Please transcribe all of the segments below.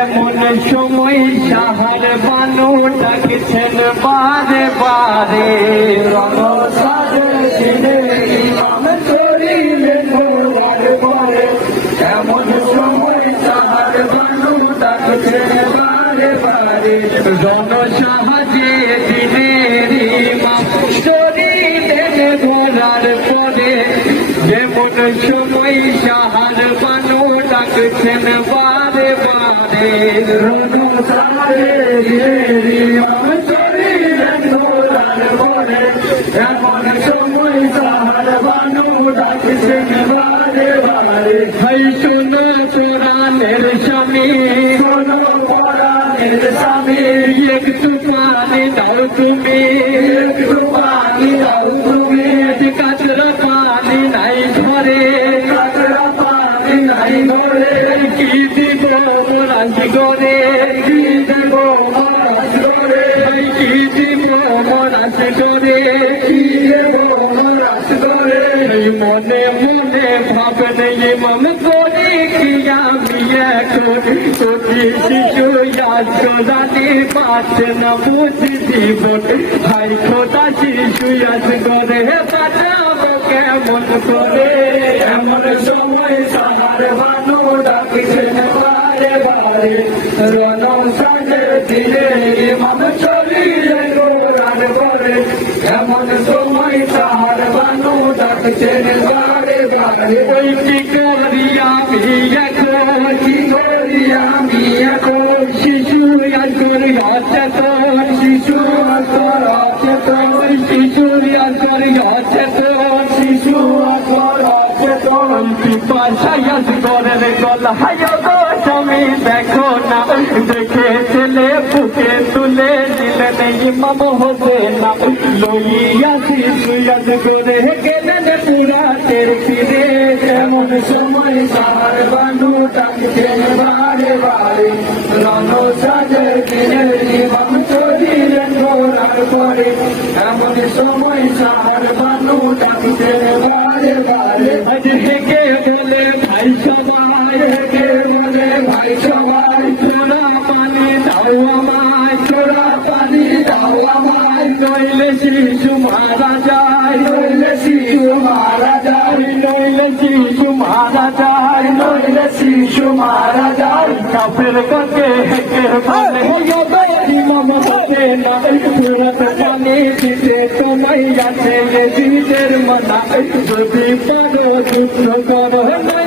এমন সময় সাহার বানু ডাকছেন বারে বারে। এমন সময় সাহার বানু ডাকছেন বারে বারে। রণ সাহায্যে দিনের সময় সাহার বানু ডাকছেন বারে বারে রনু এমন সময় সাহার বানু ডাকছেন বারে বারে ভাই শোনো কোরআনের স্বামী শোনো একটু পানি দাও তুমি একটু পানি দাও মনে মনে ভাবনে মন করে কি আমি এখন তোকে শিশু রানী পাচ্ছে না বুঝি জীবন। ভাই খোদা শিশু আজ করে বাঁচাবো কেমন করে? এমন সময় সাহার বানু দিলে মন চলিলে গোরার করে এমন সময় সাহার বানু ডাকছেন বারে বারে ওই কি করি আমি এখন কি করি আমি এখন শিশু আজ করি অচেতন শিশু আজ কর অচেতন শিশু আজ করি অচেতন শিশু আজ কর অচেতন পিপাসায় আজ করের গলা হায় গো তুমি দেখো না দেখে ছেলে বুকে তুলে দিলে নেই মাম হবে না লইয়া আজ করে গেলেন পুরা টের ফিরে এমন সময় সার বানু ডাকছেন বারে বারে রণ সাজের দিনের জীবন চলিলেন ঘোরার পরে এমন সময় সার বানু ডাকছেন বারে বারে নইলে শিশু মারা যায়। নইলে শিশু মারা যায়। নইলে শিশু মারা যায়। নইলে শিশু মারা যায়। কাফের কাকে হেকে বলে? ইমাম হতে না? তুরত পানি দিতে তোমায় আছে। মানা। যদি পারো যুদ্ধ করো।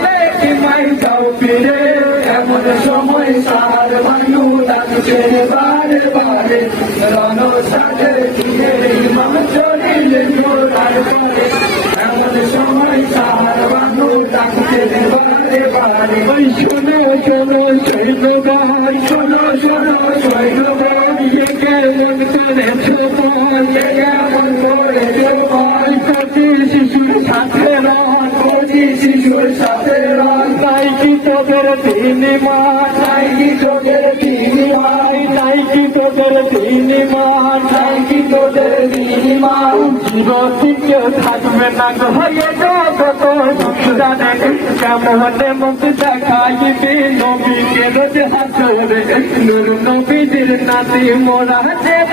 Hallelujah. তোদের তিন মাস তাই কি তোদের তিন মাস তাই কি তোদের তিন মাস তাই কি তোদের তিন মাস চিরদিন কেউ থাকবে না ঘরে কত জানে কেমন মুখ দেখাইবি নবীকে রোজ হাসরে নূর নবীদের নাতি মোরা দেব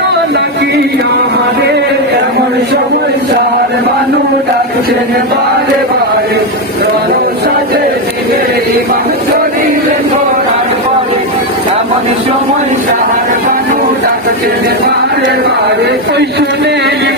সময় সার মানু ডাকছে বারে বারে ওই শুনে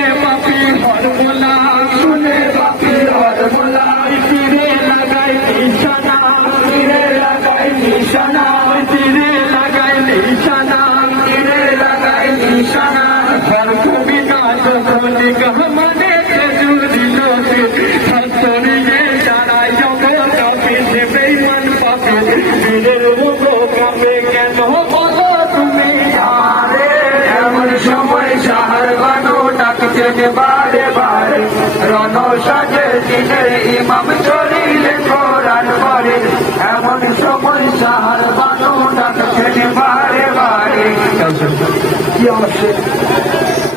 নিজের রূপ কামে কেন বলো তুমি এমন সময় শাহর বানু ডাকছেন বারে বারে রণ সাজে দিনে ইমাম এমন সময় শাহর বানু কি অবশ্যই